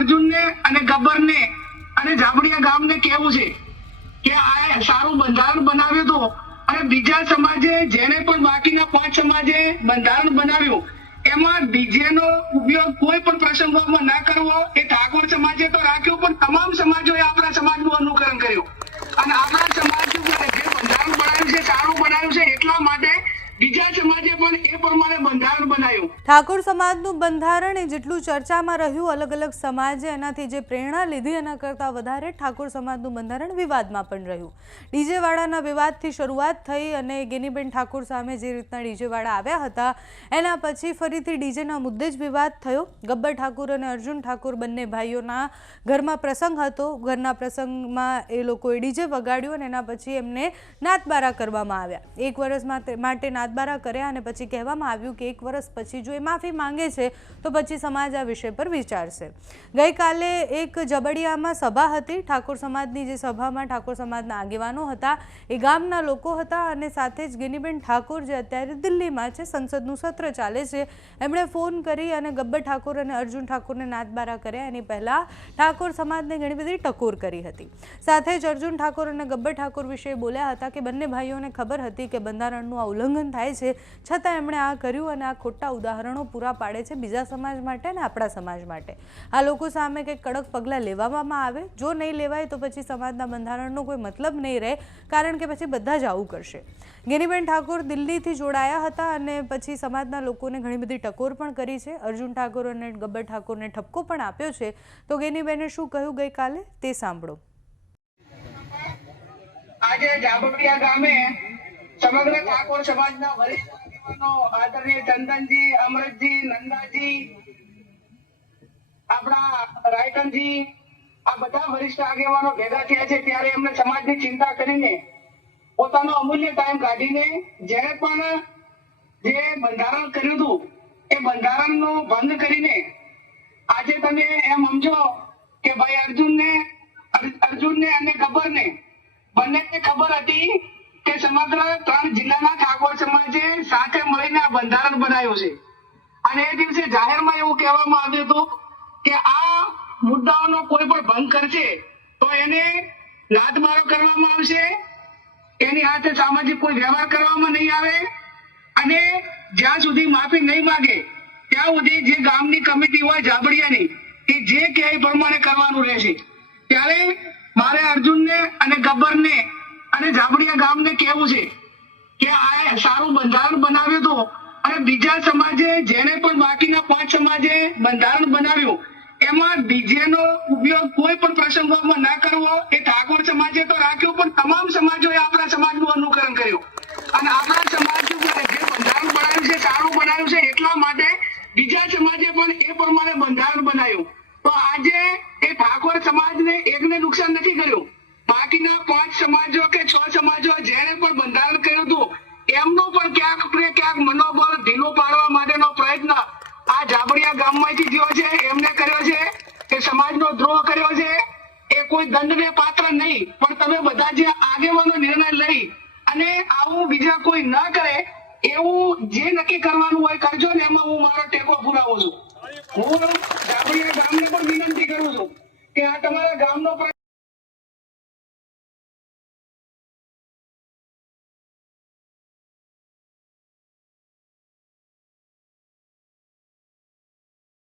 અર્જુનને અને ગબ્બરને અને જાબડિયા ગામને કહેવું છે કે આ સારું બંધારણ બનાવ્યું હતું અને બીજા સમાજે જેને પણ બાકીના 5 સમાજે બંધારણ બનાવ્યું એમાં ડીજે નો ઉપયોગ કોઈ પણ પ્રસંગોમાં ના કરવો એ ઠાકોર સમાજે તો રાખ્યું, પણ તમામ સમાજોએ આપણા સમાજનું અનુકરણ કર્યું અને આપણા સમાજ જે બંધારણ બનાવ્યું છે સારું બનાવ્યું છે એટલા માટે બીજા સમાજે પણ એ પ્રમાણે બંધારણ બનાવ્યું। ઠાકોર સમાજનું બંધારણ એ જેટલું ચર્ચામાં રહ્યું, અલગ અલગ સમાજે એનાથી જે પ્રેરણા લીધી એના કરતાં વધારે ઠાકોર સમાજનું બંધારણ વિવાદમાં પણ રહ્યું। ડીજેવાળાના વિવાદથી શરૂઆત થઈ અને ગેનીબેન ઠાકોર સામે જે રીતના ડીજેવાળા આવ્યા હતા એના પછી ફરીથી ડીજેના મુદ્દે જ વિવાદ થયો। ગબ્બર ઠાકોર અને અર્જુન ઠાકોર બંને ભાઈઓના ઘરમાં પ્રસંગ હતો, ઘરના પ્રસંગમાં એ લોકોએ ડીજે વગાડ્યું અને એના પછી એમને નાતબારા કરવામાં આવ્યા। 1 વર્ષ માટે નાતબારા કર્યા અને પછી કહેવામાં આવ્યું કે 1 વર્ષ પછી જો એ માફી માંગે છે તો પછી સમાજ આ વિષય પર વિચારશે। ગઈકાલે એક જબડિયામાં સભા હતી, ઠાકોર સમાજની જે સભામાં ઠાકોર સમાજના આગેવાનો હતા, એ ગામના લોકો હતા અને સાથે જ ગેનીબેન ઠાકોર જે અત્યારે દિલ્હીમાં છે, સંસદનું સત્ર ચાલે છે, એમણે ફોન કરી અને ગબ્બર ઠાકોર અને અર્જુન ઠાકોરને નાતબારા કર્યા। એની પહેલાં ઠાકોર સમાજને ઘણી બધી ટકોર કરી હતી। સાથે જ અર્જુન ઠાકોર અને ગબ્બર ઠાકોર વિશે બોલ્યા હતા કે બંને ભાઈઓને ખબર હતી કે બંધારણનું આ ઉલ્લંઘન થાય છે, છતાં એમણે આ કર્યું અને આ ખોટા ઉદાહરણો પૂરા પાડે છે બીજા સમાજ માટે અને આપણા સમાજ માટે। આ લોકો સામે કંઈક કડક પગલાં લેવામાં આવે, જો નહીં લેવાય તો પછી સમાજના બંધારણનો કોઈ મતલબ નહીં રહે, કારણ કે પછી બધા જ આવું કરશે। ગેનીબેન ઠાકોર દિલ્હીથી જોડાયા હતા અને પછી સમાજના લોકોને ઘણી બધી ટકોર પણ કરી છે। અર્જુન ઠાકોર અને ગબ્બર ઠાકોરને ઠપકો પણ આપ્યો છે, તો ગેનીબેને શું કહ્યું ગઈકાલે તે સાંભળો। આજે જાબડિયા ગામે સમગ્ર ઠાકોર સમાજના વરિષ્ઠ આગેવાનો આદરણીય ચંદનજી, અમૃતજી, નંદાજી, આપણા રાયકનજી, આ બધા વરિષ્ઠ આગેવાનો ભેગા થયા છે ત્યારે એમને સમાજની ચિંતા કરીને પોતાનો અમૂલ્ય ટાઈમ કાઢીને જેને પણ જે બંધારણ કર્યું હતું એ બંધારણનો ભંગ કરીને આજે તમે એમ સમજો કે ભાઈ અર્જુનને અને ગબ્બરને બંનેને ખબર હતી કે સમગ્ર 3 જિલ્લાના ઠાકોર સમાજે સાથે મળીને આ બંધારણ બનાવ્યું છે અને એ દિવસે જાહેરમાં એવું કહેવામાં આવ્યું હતું કે આ મુદ્દાઓનો કોઈ પણ ભંગ કરશે તો એને લાતમારો કરવામાં આવશે, એની હાથે સામાજિક કોઈ વ્યવહાર કરવામાં નહીં આવે અને જ્યાં સુધી માફી નહીં માંગે ત્યાં સુધી જે ગામની કમિટી હોય જાબડિયાની એ જે કહે એ પ્રમાણે કરવાનું રહેશે। ત્યારે મારે અર્જુનને અને ગબ્બરને અને જાબડિયા ગામને કહેવું છે કે આ સારું બંધારણ બનાવ્યું હતું અને બીજા સમાજે જેને પણ બાકીના 5 સમાજે બંધારણ બનાવ્યું એમાં ડીજે નો ઉપયોગ કોઈ પણ પ્રસંગોમાં ના કરવો એ ઠાકોર સમાજે તો રાખ્યું, પણ તમામ સમાજોએ આપણા સમાજનું અનુકરણ કર્યું અને આપણા સમાજ જે બંધારણ બનાવ્યું છે સારું બનાવ્યું છે એટલા માટે બીજા સમાજે પણ એ પ્રમાણે બંધારણ બનાવ્યું। તો આજે એ ઠાકોર સમાજને એકને નુકસાન નથી કર્યું, બાકીના 5 સમાજો કે 6 સમાજો જેને પણ બંધારણ કર્યું હતું એમનું પણ ક્યાંક મનોબળ ઢીલું પાડવા માટેનો પ્રયત્ન આ જાબડિયા ગામમાંથી થયો છે, એમને કર્યો છે, એ સમાજનો દ્રોહ કર્યો છે। એ કોઈ દંડને પાત્ર નહીં, પણ તમે બધા જે આગેવાનો નિર્ણય લઈ અને આવું બીજા કોઈ ન કરે એવું જે નક્કી કરવાનું હોય કરજો ને, એમાં હું મારો ટેકો પુરાવું છું। હું